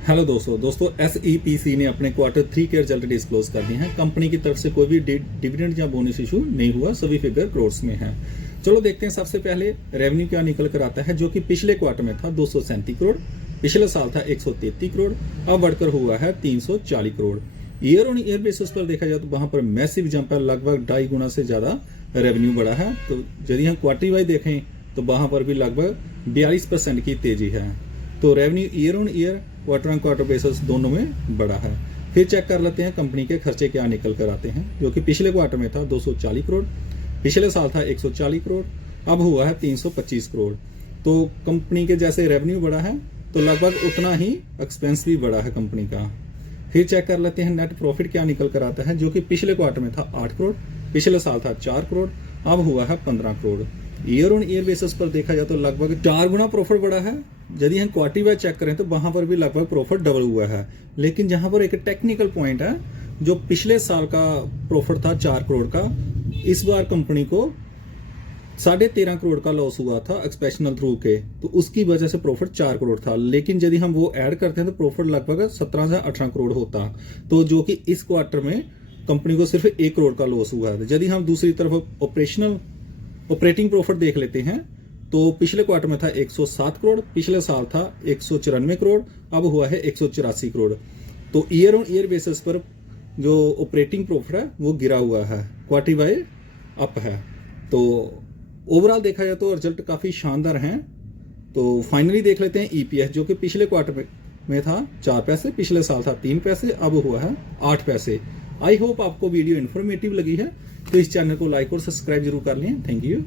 Hello दोस्तों SEPC ने अपने Q3 के रिजल्ट डिस्क्लोज कर दिए हैं। कंपनी की तरफ से कोई भी डिविडेंड या बोनस इशू नहीं हुआ, सभी फिगर क्रोर्स में है। चलो देखते हैं सबसे पहले रेवेन्यू क्या निकल कर आता है, जो कि पिछले क्वार्टर में था 237 करोड़, पिछले साल था 133 करोड़, अब बढ़कर हुआ है 340 crore. Year on year basis पर देखा जाए तो वहां पर मैसिव जंप है, लगभग 2.5 गुना से ज्यादा रेवेन्यू बढ़ा है। तो यदि हम क्वार्टरली वाइज देखें तो वहां पर भी लगभग 42% की तेजी है। तो revenue year on year quarter on quarter basis दोनों में बढ़ा है। फिर चेक कर लेते हैं कंपनी के खर्चे क्या निकल कर आते हैं, जो कि पिछले क्वार्टर में था 240 करोड़, पिछले साल था 140 करोड़, अब हुआ है 325 करोड़। तो कंपनी के जैसे रेवेन्यू बढ़ा है तो लगभग उतना ही एक्सपेंस भी बढ़ा है कंपनी का। फिर चेक कर लेते हैं नेट प्रॉफिट क्या निकल कर आता है, जो कि पिछले क्वार्टर में था 8 करोड़, पिछले साल था 4 करोड़, अब हुआ है 15 crore. Year on year basis पर देखा जाए तो लगभग 4 गुना प्रॉफिट बढ़ा है। यदि हम क्वार्टरली वाइज चेक करें तो वहां पर भी लगभग प्रॉफिट डबल हुआ है। लेकिन जहां पर एक टेक्निकल पॉइंट है, जो पिछले साल का प्रॉफिट था 4 करोड़ का, इस बार कंपनी को 13.5 करोड़ का लॉस हुआ था एक्सपेशनल थ्रू के, तो उसकी वजह से प्रॉफिट 4 करोड़ था। लेकिन यदि हम वो ऐड करते हैं तो प्रॉफिट लगभग 17 से 18 करोड़ होता, तो जो कि इस क्वार्टर में कंपनी को सिर्फ 1 करोड़ का लॉस हुआ है। यदि हम दूसरी तरफ ऑपरेटिंग प्रॉफिट देख लेते हैं तो पिछले क्वार्टर में था 107 करोड़, पिछले साल था 194 करोड़, अब हुआ है 184 करोड़। तो ईयर ऑन ईयर बेसिस पर जो ऑपरेटिंग प्रॉफिट है वो गिरा हुआ है, क्वार्टरली वाइज अप है। तो ओवरऑल देखा जाए तो रिजल्ट काफी शानदार हैं। तो फाइनली देख लेते हैं ईपीएस, जो कि पिछले क्वार्टर में था 4 पैसे, पिछले साल था 3 पैसे, अब हुआ है 8 पैसे। आई होप आपको वीडियो इन्फॉर्मेटिव लगी है, तो इस चैनल को लाइक और सब्सक्राइब जरूर कर लें। Thank you.